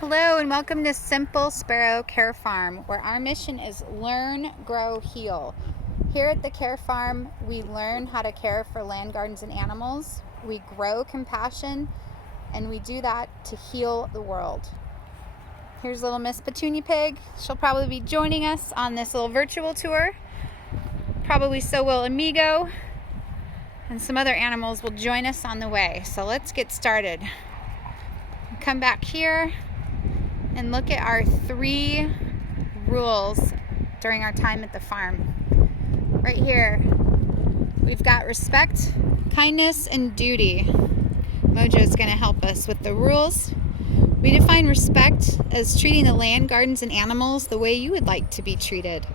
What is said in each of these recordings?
Hello and welcome to Simple Sparrow Care Farm, where our mission is learn, grow, heal. Here at the Care Farm, we learn how to care for land, gardens, and animals. We grow compassion, and we do that to heal the world. Here's little Miss Petunia Pig. She'll probably be joining us on this little virtual tour. Probably so will Amigo, and some other animals will join us on the way. So let's get started. Come back here and look at our 3 rules during our time at the farm. Right here, we've got respect, kindness, and duty. Mojo is going to help us with the rules. We define respect as treating the land, gardens, and animals the way you would like to be treated.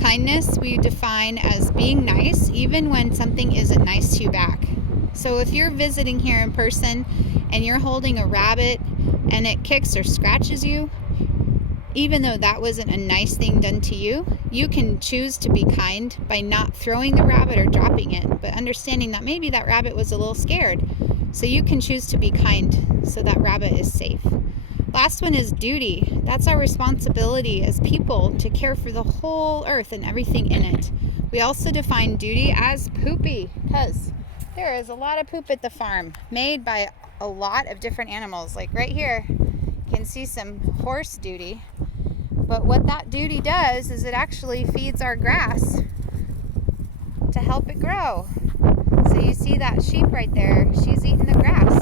Kindness we define as being nice even when something isn't nice to you back. So if you're visiting here in person and you're holding a rabbit and it kicks or scratches you, even though that wasn't a nice thing done to you, you can choose to be kind by not throwing the rabbit or dropping it, but understanding that maybe that rabbit was a little scared. So you can choose to be kind so that rabbit is safe. Last one is duty. That's our responsibility as people to care for the whole earth and everything in it. We also define duty as poopy, because there is a lot of poop at the farm made by a lot of different animals. Like right here, you can see some horse duty. But what that duty does is it actually feeds our grass to help it grow. So you see that sheep right there, she's eating the grass.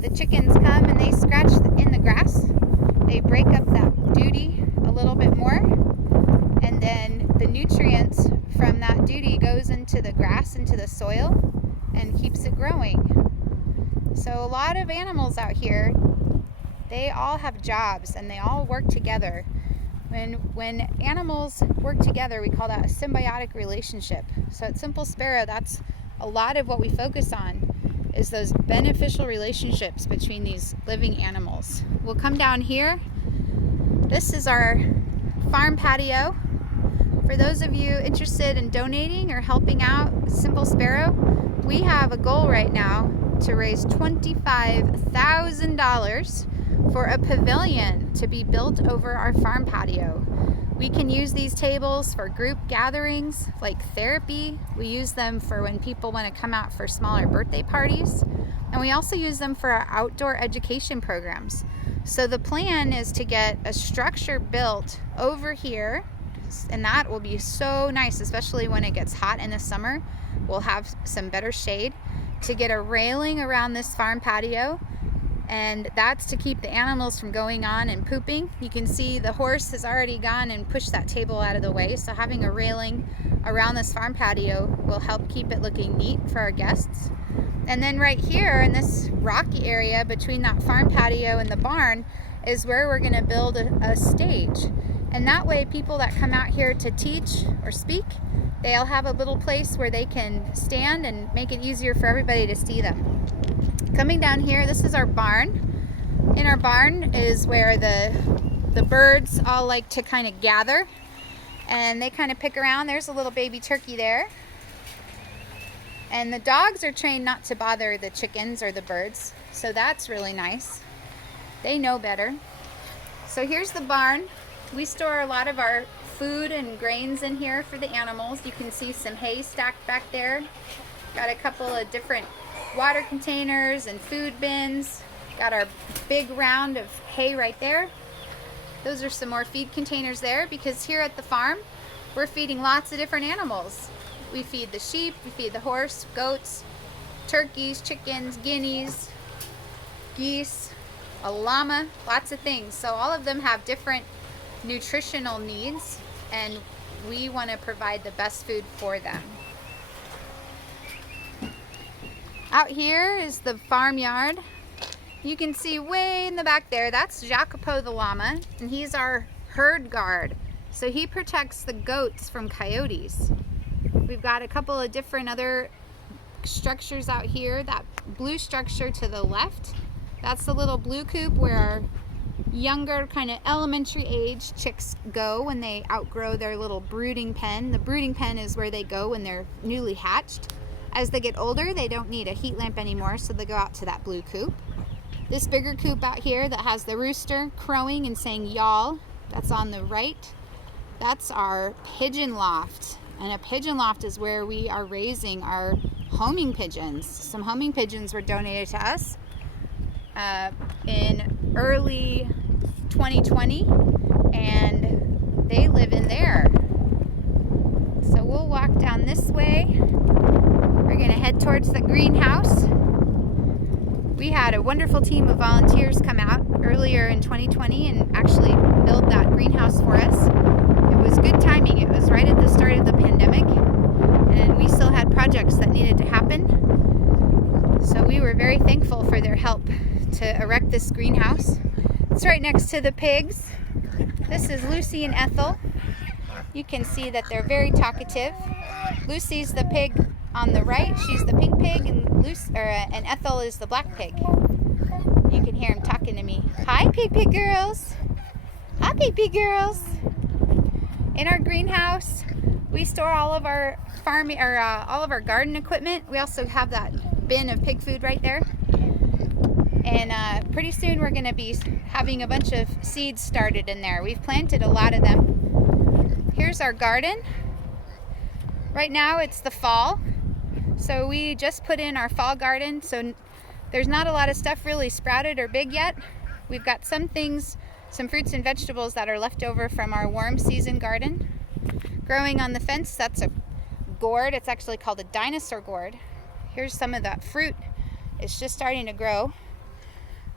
The chickens come and they scratch in the grass. They break up that duty a little bit more, and then the nutrients from that duty goes into the grass, into the soil, and keeps it growing. So a lot of animals out here, they all have jobs and they all work together. When animals work together, we call that a symbiotic relationship. So at Simple Sparrow, that's a lot of what we focus on, is those beneficial relationships between these living animals. We'll come down here. This is our farm patio. For those of you interested in donating or helping out Simple Sparrow, we have a goal right now to raise $25,000 for a pavilion to be built over our farm patio. We can use these tables for group gatherings like therapy. We use them for when people want to come out for smaller birthday parties. And we also use them for our outdoor education programs. So the plan is to get a structure built over here, and that will be so nice, especially when it gets hot in the summer. We'll have some better shade. To get a railing around this farm patio, and that's to keep the animals from going on and pooping. You can see the horse has already gone and pushed that table out of the way, so having a railing around this farm patio will help keep it looking neat for our guests. And then right here in this rocky area between that farm patio and the barn is where we're going to build a stage. And that way people that come out here to teach or speak, they'll have a little place where they can stand and make it easier for everybody to see them. Coming down here, this is our barn. In our barn is where the birds all like to kind of gather, and they kind of pick around. There's a little baby turkey there. And the dogs are trained not to bother the chickens or the birds, so that's really nice. They know better. So here's the barn. We store a lot of our food and grains in here for the animals. You can see some hay stacked back there. Got a couple of different water containers and food bins. Got our big round of hay right there. Those are some more feed containers there, because here at the farm we're feeding lots of different animals. We feed the sheep, we feed the horse, goats, turkeys, chickens, guineas, geese, a llama, lots of things. So all of them have different nutritional needs, and we want to provide the best food for them. Out here is the farmyard. You can see way in the back there, that's Jacopo the llama, and he's our herd guard. So he protects the goats from coyotes. We've got a couple of different other structures out here. That blue structure to the left, that's the little blue coop where our younger kind of elementary age chicks go when they outgrow their little brooding pen. The brooding pen is where they go when they're newly hatched. As they get older, they don't need a heat lamp anymore, so they go out to that blue coop. This bigger coop out here that has the rooster crowing and saying y'all, that's on the right. That's our pigeon loft. And a pigeon loft is where we are raising our homing pigeons. Some homing pigeons were donated to us in early 2020, and they live in there. So we'll walk down this way. We're gonna head towards the greenhouse. We had a wonderful team of volunteers come out earlier in 2020 and actually build that greenhouse for us. It was good timing. It was right at the start of the pandemic, and we still had projects that needed to happen. So we were very thankful for their help to erect this greenhouse. It's right next to the pigs. This is Lucy and Ethel. You can see that they're very talkative. Lucy's the pig on the right. She's the pink pig, and and Ethel is the black pig. You can hear them talking to me. Hi, pig girls. Hi, pig girls. In our greenhouse, we store all of our all of our garden equipment. We also have that bin of pig food right there. And pretty soon we're going to be having a bunch of seeds started in there. We've planted a lot of them. Here's our garden. Right now it's the fall, so we just put in our fall garden, so there's not a lot of stuff really sprouted or big yet. We've got some things, some fruits and vegetables that are left over from our warm season garden. Growing on the fence, that's a gourd. It's actually called a dinosaur gourd. Here's some of that fruit. It's just starting to grow,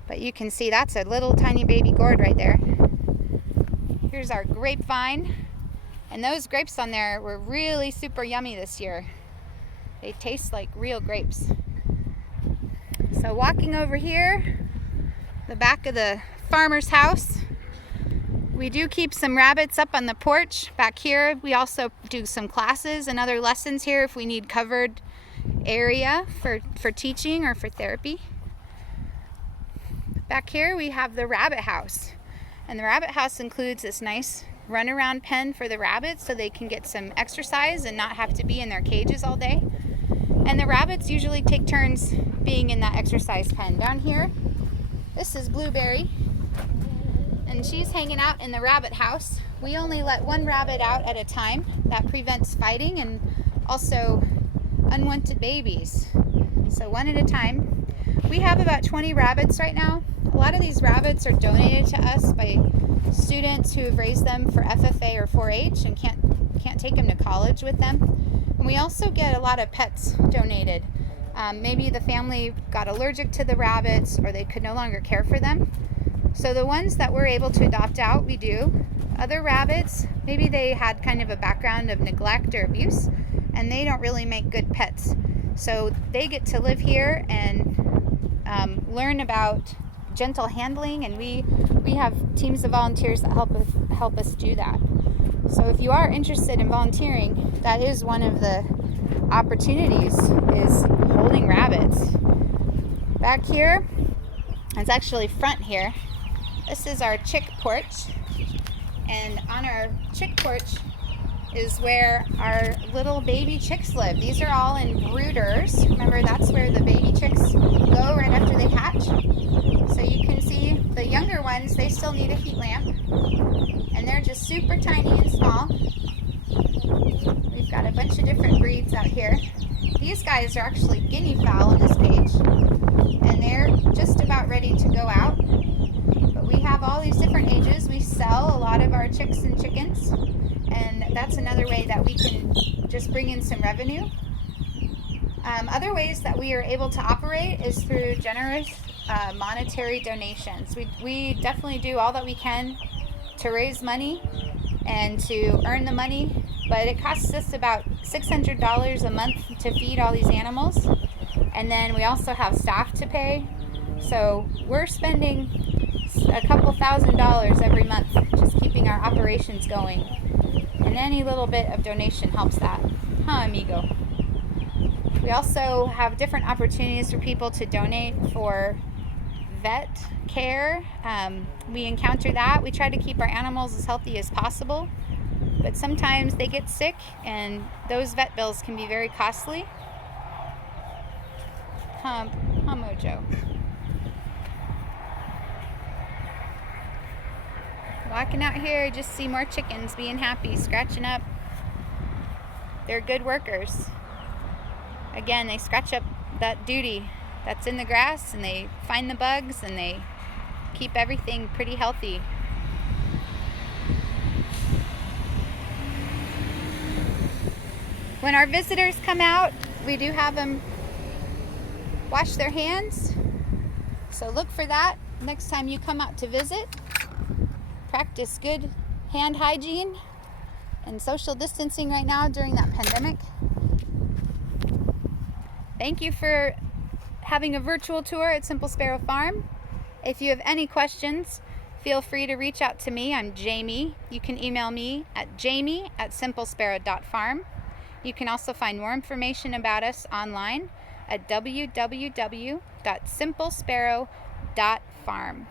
but you can see that's a little tiny baby gourd right there. Here's our grapevine. And those grapes on there were really super yummy this year. They taste like real grapes. So walking over here, the back of the farmer's house, we do keep some rabbits up on the porch. Back here, we also do some classes and other lessons here if we need covered area for teaching or for therapy. Back here, we have the rabbit house. And the rabbit house includes this nice runaround pen for the rabbits so they can get some exercise and not have to be in their cages all day. And the rabbits usually take turns being in that exercise pen. Down here, this is Blueberry, and she's hanging out in the rabbit house. We only let one rabbit out at a time. That prevents fighting and also unwanted babies. So one at a time. We have about 20 rabbits right now. A lot of these rabbits are donated to us by students who have raised them for FFA or 4-H and can't take them to college with them. And we also get a lot of pets donated. Maybe the family got allergic to the rabbits or they could no longer care for them. So the ones that we're able to adopt out, we do. Other rabbits, maybe they had kind of a background of neglect or abuse, and they don't really make good pets. So they get to live here and learn about gentle handling, and we have teams of volunteers that help us do that. So if you are interested in volunteering, that is one of the opportunities, is holding rabbits. Back here, it's actually front here. This is our chick porch, and on our chick porch is where our little baby chicks live. These are all in brooders. Remember, that's where the baby chicks go right after they hatch. So you can see the younger ones, they still need a heat lamp, and they're just super tiny and small. We've got a bunch of different breeds out here. These guys are actually guinea fowl on this page, and they're just about ready to go out. But we have all these different ages. We sell a lot of our chicks and chickens, and that's another way that we can just bring in some revenue. Other ways that we are able to operate is through generous monetary donations. We definitely do all that we can to raise money and to earn the money, but it costs us about $600 a month to feed all these animals, and then we also have staff to pay. So we're spending a couple $1,000s every month just keeping our operations going, and any little bit of donation helps that. Amigo? We also have different opportunities for people to donate for vet care. We encounter that. We try to keep our animals as healthy as possible, but sometimes they get sick, and those vet bills can be very costly. Mojo. Walking out here, just see more chickens being happy, scratching up. They're good workers. Again, they scratch up that duty that's in the grass, and they find the bugs, and they keep everything pretty healthy. When our visitors come out, we do have them wash their hands. So look for that next time you come out to visit. Practice good hand hygiene and social distancing right now during that pandemic. Thank you for having a virtual tour at Simple Sparrow Farm. If you have any questions, feel free to reach out to me. I'm Jamie. You can email me at jamie@simplesparrow.farm. You can also find more information about us online at www.simplesparrow.farm.